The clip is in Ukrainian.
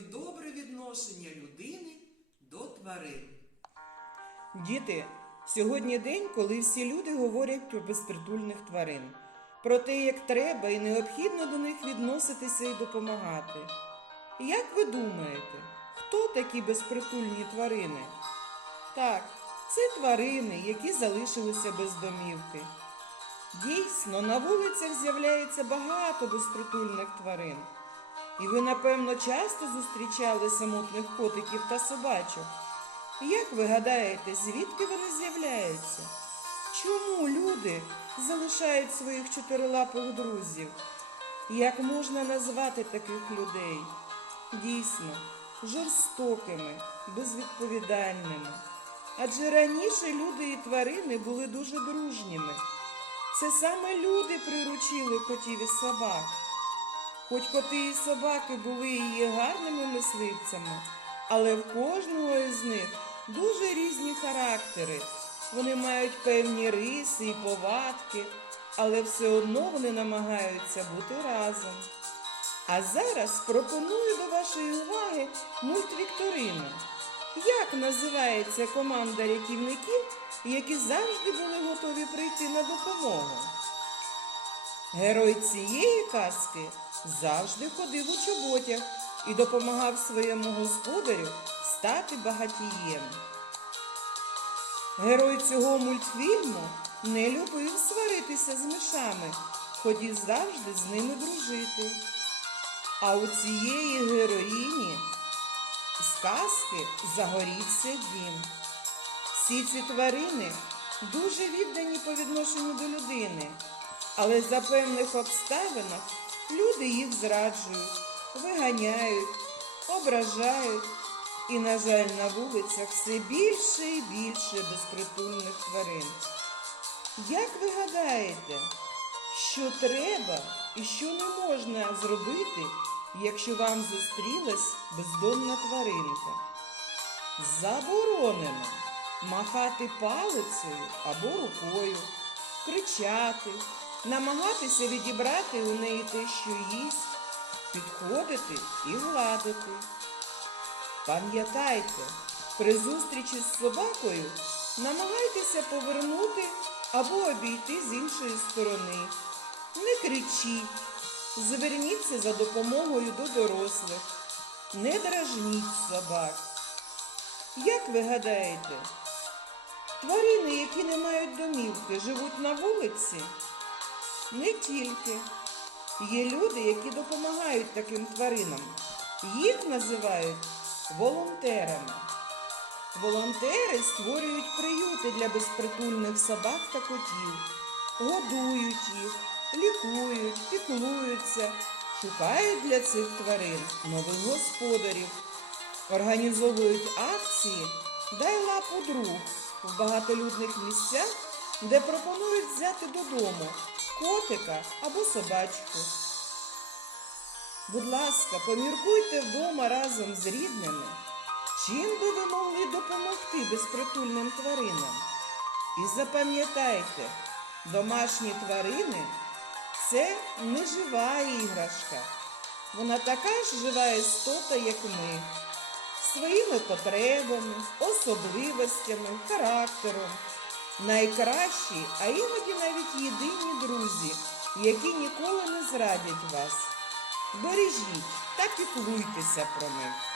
добре відношення людини до тварин. Діти, сьогодні день, коли всі люди говорять про безпритульних тварин, про те, як треба і необхідно до них відноситися і допомагати. Як ви думаєте, хто такі безпритульні тварини? Так, це тварини, які залишилися без домівки. Дійсно, на вулицях з'являється багато безпритульних тварин. І ви, напевно, часто зустрічали самотних котиків та собачок. Як ви гадаєте, звідки вони з'являються? Чому люди залишають своїх чотирилапих друзів? Як можна назвати таких людей? Дійсно, жорстокими, безвідповідальними. Адже раніше люди і тварини були дуже дружніми. Це саме люди приручили котів і собак. Хоч коти і собаки були є гарними мисливцями, але в кожного із них дуже різні характери. Вони мають певні риси і повадки, але все одно вони намагаються бути разом. А зараз пропоную до вашої уваги мультвікторину. Як називається команда рятівників, які завжди були готові прийти на допомогу? Герой цієї казки завжди ходив у чоботях і допомагав своєму господарю стати багатієм. Герой цього мультфільму не любив сваритися з мишами, хоч завжди з ними дружити. А у цієї героїні з казки загорівся дім. Всі ці тварини дуже віддані по відношенню до людини, але за певних обставинах люди їх зраджують, виганяють, ображають. І, на жаль, на вулицях все більше і більше безпритульних тварин. Як ви гадаєте, що треба і що не можна зробити, якщо вам зустрілась бездомна тваринка? Заборонено махати палицею або рукою, кричати, намагатися відібрати у неї те, що їсть, підходити і гладити. Пам'ятайте, при зустрічі з собакою намагайтеся повернути або обійти з іншої сторони. Не кричіть, зверніться за допомогою до дорослих, не дражніть собак. Як ви гадаєте, тварини, які не мають домівки, живуть на вулиці? Не тільки. Є люди, які допомагають таким тваринам. Їх називають волонтерами. Волонтери створюють приюти для безпритульних собак та котів, годують їх, лікують, піклуються, шукають для цих тварин нових господарів, організовують акції Дай лапу друг в багатолюдних місцях, де пропонують взяти додому котика або собачку. Будь ласка, поміркуйте вдома разом з рідними, чим би ви могли допомогти безпритульним тваринам. І запам'ятайте, домашні тварини це не жива іграшка. Вона така ж жива істота, як ми, своїми потребами, особливостями, характером. Найкращі, а іноді навіть єдині друзі, які ніколи не зрадять вас. Бережіть та піклуйтеся про них.